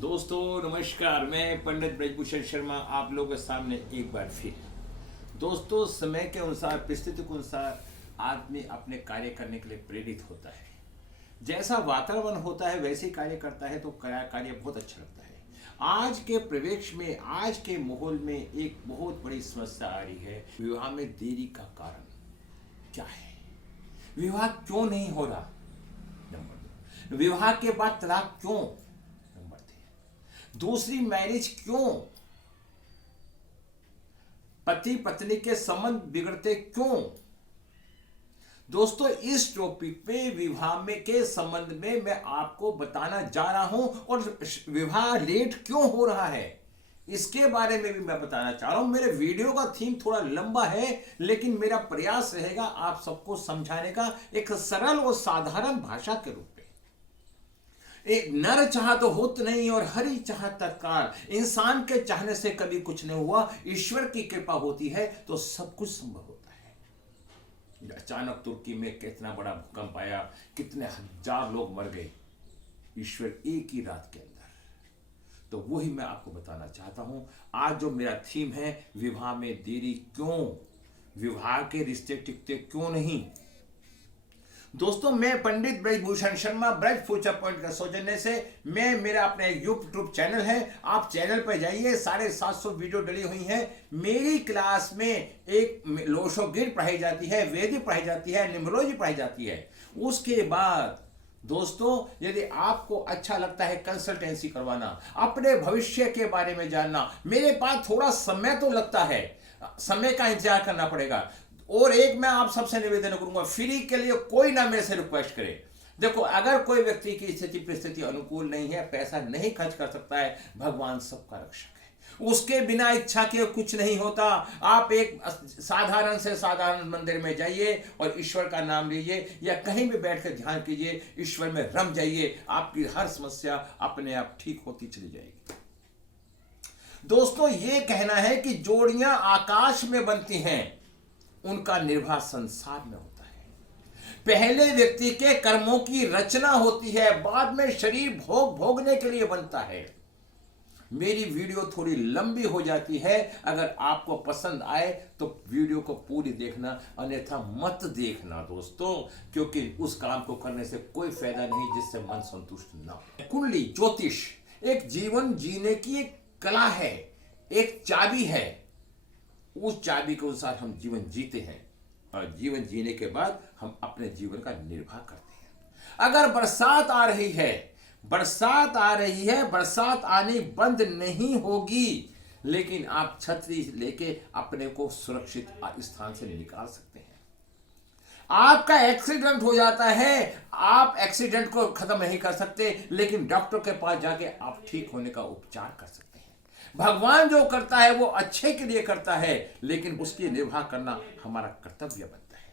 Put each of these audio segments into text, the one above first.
दोस्तों नमस्कार। मैं पंडित ब्रजभूषण शर्मा आप लोगों के सामने एक बार फिर। दोस्तों, समय के अनुसार, परिस्थिति के अनुसार आदमी अपने कार्य करने के लिए प्रेरित होता है। जैसा वातावरण होता है वैसे ही कार्य करता है तो कार्य बहुत अच्छा लगता है। आज के परिवेश में, आज के माहौल में एक बहुत बड़ी समस्या आ रही है। विवाह में देरी का कारण क्या है? विवाह क्यों नहीं हो रहा? नंबर 2, विवाह के बाद तलाक क्यों? दूसरी मैरिज क्यों? पति पत्नी के संबंध बिगड़ते क्यों? दोस्तों, इस टॉपिक पे विवाह में के संबंध में मैं आपको बताना जा रहा हूं और विवाह लेट क्यों हो रहा है इसके बारे में भी मैं बताना चाह रहा हूं। मेरे वीडियो का थीम थोड़ा लंबा है, लेकिन मेरा प्रयास रहेगा आप सबको समझाने का एक सरल और साधारण भाषा के रूप में। एक नर चाह तो होत नहीं और हरि चाह तत्काल। इंसान के चाहने से कभी कुछ नहीं हुआ, ईश्वर की कृपा होती है तो सब कुछ संभव होता है। अचानक तुर्की में कितना बड़ा भूकंप आया, कितने हजार लोग मर गए ईश्वर एक ही रात के अंदर। तो वही मैं आपको बताना चाहता हूं। आज जो मेरा थीम है, विवाह में देरी क्यों, विवाह के रिश्ते टिकते क्यों नहीं। दोस्तों, मैं पंडित ब्रजभूषण शर्मा ब्रज फ्यूचर पॉइंट का सौजन्य से मेरा अपना एक यूट्यूब चैनल है। आप चैनल पर जाइए, 750 वीडियो डली हुई हैं। मेरी क्लास में एक लोशोगिर पढ़ाई जाती है, वेदी पढ़ाई जाती है, न्यूमरोलॉजी पढ़ाई जाती है। उसके बाद दोस्तों, यदि आपको अच्छा लगता है कंसल्टेंसी करवाना, अपने भविष्य के बारे में जानना, मेरे पास थोड़ा समय तो लगता है, समय का इंतजार करना पड़ेगा। और एक मैं आप सबसे निवेदन करूंगा, फ्री के लिए कोई ना मेरे से रिक्वेस्ट करे। देखो, अगर कोई व्यक्ति की स्थिति परिस्थिति अनुकूल नहीं है, पैसा नहीं खर्च कर सकता है, भगवान सबका रक्षक है, उसके बिना इच्छा के कुछ नहीं होता। आप एक साधारण से साधारण मंदिर में जाइए और ईश्वर का नाम लीजिए, या कहीं भी बैठकर ध्यान कीजिए, ईश्वर में रम जाइए, आपकी हर समस्या अपने आप ठीक होती चली जाएगी। दोस्तों, ये कहना है कि जोड़ियां आकाश में बनती हैं, उनका निर्वाह संसार में होता है। पहले व्यक्ति के कर्मों की रचना होती है, बाद में शरीर भोगने के लिए बनता है। मेरी वीडियो थोड़ी लंबी हो जाती है, अगर आपको पसंद आए तो वीडियो को पूरी देखना, अन्यथा मत देखना दोस्तों, क्योंकि उस काम को करने से कोई फायदा नहीं जिससे मन संतुष्ट ना हो। कुंडली ज्योतिष एक जीवन जीने की एक कला है, एक चाबी है। उस चाबी के अनुसार हम जीवन जीते हैं और जीवन जीने के बाद हम अपने जीवन का निर्वाह करते हैं। अगर बरसात आ रही है, बरसात आनी बंद नहीं होगी, लेकिन आप छतरी लेके अपने को सुरक्षित स्थान से निकाल सकते हैं। आपका एक्सीडेंट हो जाता है, आप एक्सीडेंट को खत्म नहीं कर सकते, लेकिन डॉक्टर के पास जाके आप ठीक होने का उपचार कर सकते हैं। भगवान जो करता है वो अच्छे के लिए करता है, लेकिन उसकी निर्वाह करना हमारा कर्तव्य बनता है।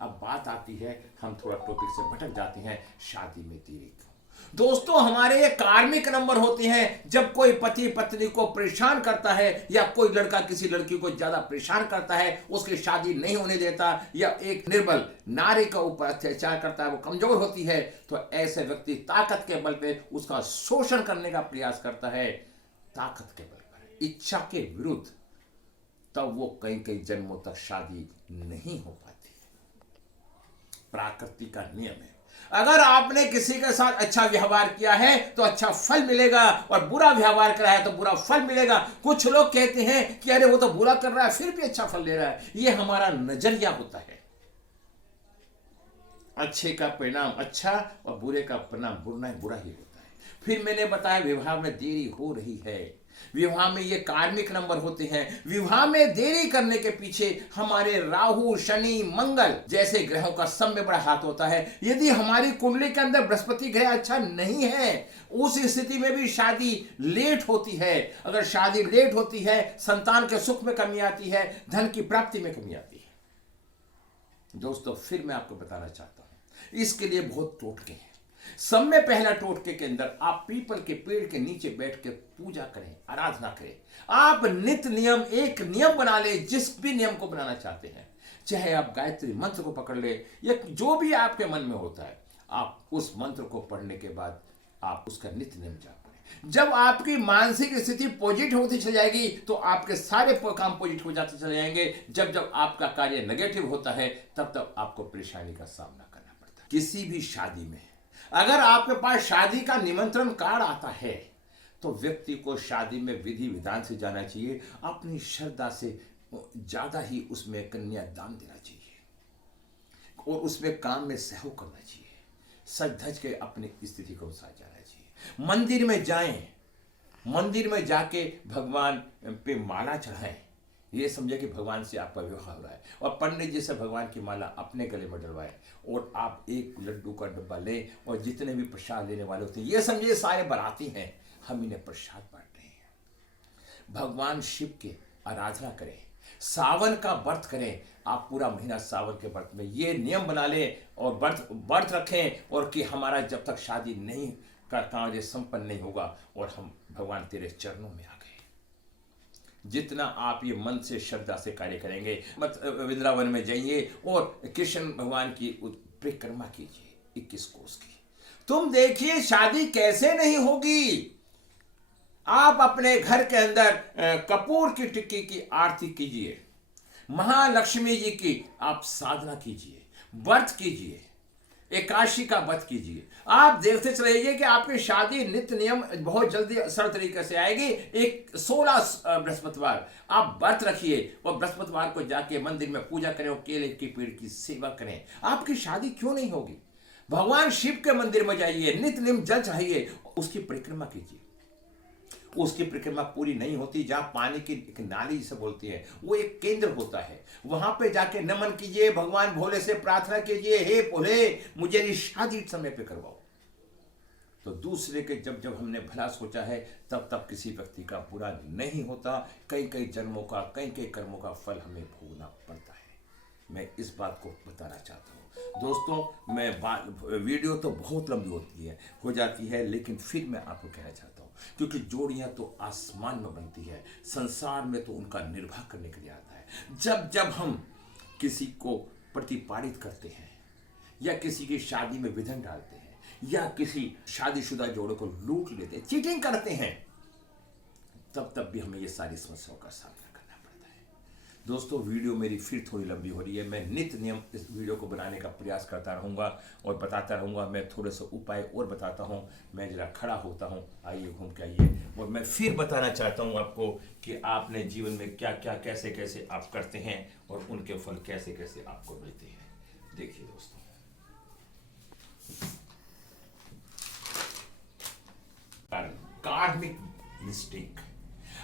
अब बात आती है, हम थोड़ा टॉपिक से भटक जाते हैं, शादी में देरी क्यों। दोस्तों, हमारे ये कार्मिक नंबर होते हैं। जब कोई पति पत्नी को परेशान करता है, या कोई लड़का किसी लड़की को ज्यादा परेशान करता है, उसकी शादी नहीं होने देता, या एक निर्बल नारी का ऊपर अत्याचार करता है, वो कमजोर होती है, तो ऐसे व्यक्ति ताकत के बल पे उसका शोषण करने का प्रयास करता है, ताकत के बल पर, इच्छा के विरुद्ध, तब वो कई कई जन्मों तक शादी नहीं हो पाती। प्रकृति का नियम है, अगर आपने किसी के साथ अच्छा व्यवहार किया है तो अच्छा फल मिलेगा, और बुरा व्यवहार करा है तो बुरा फल मिलेगा। कुछ लोग कहते हैं कि अरे वो तो बुरा कर रहा है फिर भी अच्छा फल ले रहा है। ये हमारा नजरिया होता है। अच्छे का परिणाम अच्छा और बुरे का परिणाम बुरा ही होता है। फिर मैंने बताया, विवाह में देरी हो रही है। विवाह में ये कार्मिक नंबर होते हैं। विवाह में देरी करने के पीछे हमारे राहु, शनि, मंगल जैसे ग्रहों का सब में बड़ा हाथ होता है। यदि हमारी कुंडली के अंदर बृहस्पति ग्रह अच्छा नहीं है, उस स्थिति में भी शादी लेट होती है। अगर शादी लेट होती है, संतान के सुख में कमी आती है, धन की प्राप्ति में कमी आती है। दोस्तों, फिर मैं आपको बताना चाहता हूं, इसके लिए बहुत टोटके हैं। सब में पहला टोटके के अंदर, आप पीपल के पेड़ के नीचे बैठ के पूजा करें, आराधना करें। आप नित्य नियम एक नियम बना ले, जिस भी नियम को बनाना चाहते हैं, चाहे आप गायत्री मंत्र को पकड़ ले या जो भी आपके मन में होता है, आप उस मंत्र को पढ़ने के बाद आप उसका नित्य नियम जाप करें। जब आपकी मानसिक स्थिति पॉजिटिव होती चली जाएगी तो आपके सारे काम पॉजिटिव हो जाते चले जाएंगे। जब जब आपका कार्य नेगेटिव होता है तब तब आपको परेशानी का सामना करना पड़ता है। किसी भी शादी में अगर आपके पास शादी का निमंत्रण कार्ड आता है तो व्यक्ति को शादी में विधि विधान से जाना चाहिए, अपनी श्रद्धा से ज्यादा ही उसमें कन्यादान देना चाहिए और उसमें काम में सहयोग करना चाहिए, सज धज के अपनी स्थिति को साथ जाना चाहिए। मंदिर में जाएं, मंदिर में जाके भगवान पे माला चढ़ाएं, ये समझे कि भगवान से आपका विवाह हो रहा है, और पंडित जी से भगवान की माला अपने गले में डलवाएं और आप एक लड्डू का डब्बा लें और जितने भी प्रसाद लेने वाले होते हैं ये समझिए सारे बाराती हैं, हम इन्हें प्रसाद बांट रहे हैं। भगवान शिव की आराधना करें, सावन का व्रत करें, आप पूरा महीना सावन के व्रत में ये नियम बना लें और व्रत रखें और कि हमारा जब तक शादी नहीं का कार्य संपन्न नहीं होगा और हम भगवान तेरे चरणों में आ गए। जितना आप ये मन से श्रद्धा से कार्य करेंगे, मत वृंदावन में जाइए और कृष्ण भगवान की परिक्रमा कीजिए 21 कोस की, तुम देखिए शादी कैसे नहीं होगी। आप अपने घर के अंदर कपूर की टिक्की की आरती कीजिए, महालक्ष्मी जी की आप साधना कीजिए, व्रत कीजिए, एकादशी का व्रत कीजिए। आप देखते चले कि आपकी शादी नित्य नियम बहुत जल्दी सरल तरीके से आएगी। एक 16 बृहस्पतिवार आप व्रत रखिए और बृहस्पतिवार को जाके मंदिर में पूजा करें और केले के पेड़ की सेवा करें। आपकी शादी क्यों नहीं होगी? भगवान शिव के मंदिर में जाइए, नित्य नियम जल चढ़ाइए, उसकी परिक्रमा कीजिए। उसकी परिक्रमा पूरी नहीं होती, जहां पानी की एक नाली जिसे बोलती है वो एक केंद्र होता है, वहां पे जाके नमन कीजिए, भगवान भोले से प्रार्थना कीजिए, हे भोले मुझे ये शादी समय पे करवाओ। तो दूसरे के जब जब हमने भला सोचा है तब तब किसी व्यक्ति का बुरा नहीं होता। कई कई जन्मों का, कई कई कर्मों का फल हमें भोगना पड़ता है। मैं इस बात को बताना चाहता हूँ दोस्तों। मैं वीडियो तो बहुत लंबी हो जाती है, लेकिन फिर मैं आपको कहना चाहता हूँ क्योंकि जोड़ियां तो आसमान में बनती है, संसार में तो उनका निर्वाह करने के लिए आता है। जब जब हम किसी को प्रतिपादित करते हैं या किसी की शादी में विघ्न डालते हैं या किसी शादीशुदा जोड़े को लूट लेते हैं, चीटिंग करते हैं, तब भी हमें ये सारी समस्याओं का सामना करना पड़ता है। दोस्तों वीडियो मेरी फिर थोड़ी लंबी हो रही है, मैं नित्य नियम इस वीडियो को बनाने का प्रयास करता रहूँगा और बताता रहूँगा। मैं थोड़े से उपाय और बताता हूँ। मैं जरा खड़ा होता हूँ, आइए घूम के आइए, और मैं फिर बताना चाहता हूँ आपको कि आपने जीवन में क्या क्या कैसे कैसे आप करते हैं और उनके फल कैसे कैसे आपको मिलते हैं। देखिए दोस्तों, कार्मिक मिस्टेक,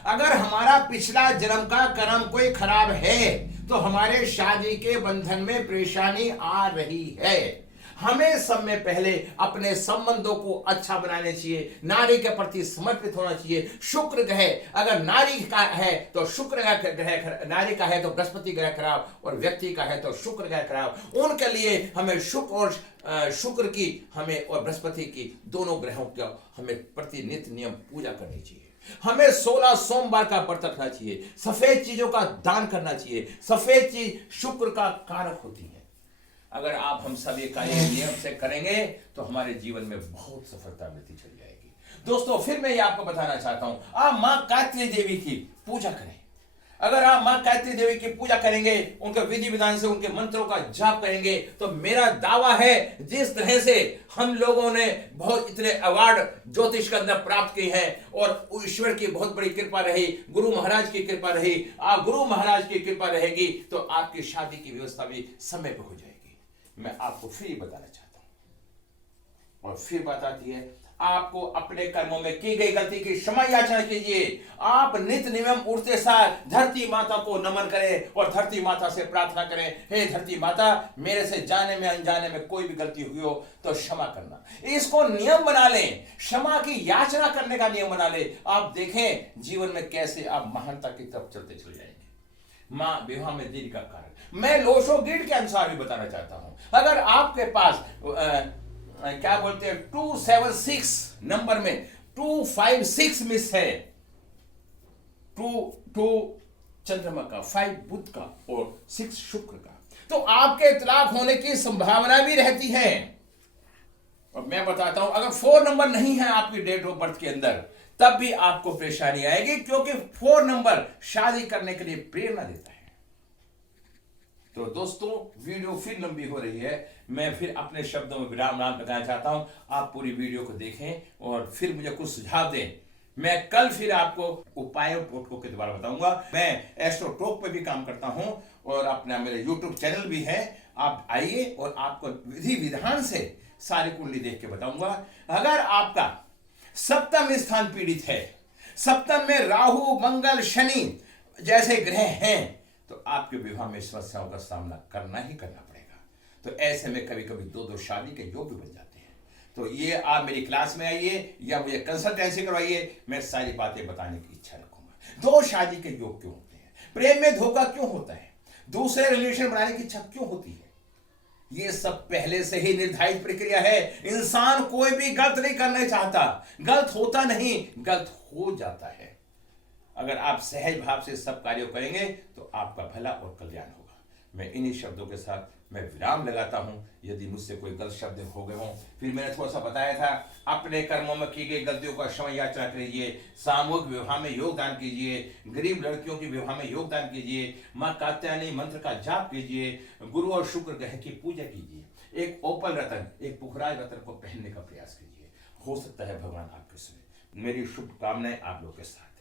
अगर हमारा पिछला जन्म का कर्म कोई खराब है तो हमारे शादी के बंधन में परेशानी आ रही है। हमें सब में पहले अपने संबंधों को अच्छा बनाने चाहिए, नारी के प्रति समर्पित होना चाहिए। शुक्र ग्रह अगर नारी का है तो शुक्र ग्रह, नारी का है तो बृहस्पति ग्रह खराब और व्यक्ति का है तो शुक्र ग्रह खराब। उनके लिए हमें शुक्र की हमें और बृहस्पति की दोनों ग्रहों का हमें प्रति नित्य नियम पूजा करनी चाहिए। हमें 16 सोमवार का व्रत रखना चाहिए, सफेद चीजों का दान करना चाहिए। सफेद चीज शुक्र का कारक होती है। अगर आप हम सब ये कार्य नियम से करेंगे तो हमारे जीवन में बहुत सफलता मिलती चली जाएगी। दोस्तों फिर मैं ये आपको बताना चाहता हूं, आप मां गायत्री देवी की पूजा करें। अगर आप मां गायत्री देवी की पूजा करेंगे, उनके विधि विधान से उनके मंत्रों का जाप करेंगे, तो मेरा दावा है जिस तरह से हम लोगों ने बहुत इतने अवार्ड ज्योतिष के अंदर प्राप्त किए हैं और ईश्वर की बहुत बड़ी कृपा रही, गुरु महाराज की कृपा रही, आप गुरु महाराज की कृपा रहेगी तो आपकी शादी की व्यवस्था भी समय पर हो जाएगी। मैं आपको फिर बताना चाहता हूं और फिर बात आती है, आपको अपने कर्मों में की गई गलती की क्षमा याचना कीजिए। आप नित्य नियम उठते सार धरती माता को नमन करें और धरती माता से प्रार्थना करें, हे धरती माता मेरे से जाने में अनजाने में कोई भी गलती हुई हो तो क्षमा करना। इसको नियम बना लें, क्षमा की याचना करने का नियम बना लें। आप देखें जीवन में कैसे आप महानता की तरफ चलते चले जाएंगे। मां विवाह में देरी का कारण मैं लोशो गिल्ड के अनुसार भी बताना चाहता हूं। अगर आपके पास क्या बोलते हैं 276 नंबर में 256 मिस है, 2 चंद्रमा का, 5 बुध का और 6 शुक्र का, तो आपके तलाक होने की संभावना भी रहती है। और मैं बताता हूं, अगर 4 नंबर नहीं है आपकी डेट ऑफ बर्थ के अंदर, तब भी आपको परेशानी आएगी, क्योंकि 4 नंबर शादी करने के लिए प्रेरणा देता है। तो दोस्तों, वीडियो फिर लंबी हो रही है, मैं फिर अपने शब्दों में विराम लगाना चाहता हूं। आप पूरी वीडियो को देखें और फिर मुझे कुछ सुझाव दें। मैं कल फिर आपको उपायों टोटकों के द्वारा बताऊंगा। मैं एस्ट्रोटॉक पे भी काम करता हूं और अपना मेरे यूट्यूब चैनल भी है, आप आइए और आपको विधि विधान से सारी कुंडली देख के बताऊंगा। अगर आपका सप्तम स्थान पीड़ित है, सप्तम में राहु मंगल शनि जैसे ग्रह हैं, तो आपके विवाह में समस्याओं का सामना करना ही करना पड़ेगा। तो ऐसे में कभी कभी 2-2 शादी के योग भी बन जाते हैं। तो ये आप मेरी क्लास में आइए या मुझे कंसल्टेंसी करवाइए, मैं सारी बातें बताने की इच्छा रखूंगा। 2 शादी के योग क्यों होते हैं, प्रेम में धोखा क्यों होता है, दूसरे रिलेशन बनाने की इच्छा क्यों होती है, ये सब पहले से ही निर्धारित प्रक्रिया है। इंसान कोई भी गलत नहीं करना चाहता, गलत होता नहीं, गलत हो जाता है। अगर आप सहज भाव से सब कार्यों करेंगे तो आपका भला और कल्याण होगा। मैं इन्हीं शब्दों के साथ मैं विराम लगाता हूं। यदि मुझसे कोई गलत शब्द हो गए हों, फिर मैंने थोड़ा सा बताया था, अपने कर्मों में की गई गलतियों का क्षमा याचना कीजिए, सामूहिक विवाह में योगदान कीजिए, गरीब लड़कियों के विवाह में योगदान कीजिए, मां कात्यायनी मंत्र का जाप कीजिए, गुरु और शुक्र ग्रह की पूजा कीजिए, एक ओपल रतन, एक पुखराज रतन को पहनने का प्रयास कीजिए। हो सकता है भगवान आपके सुने। मेरी शुभकामनाएं आप लोग के साथ।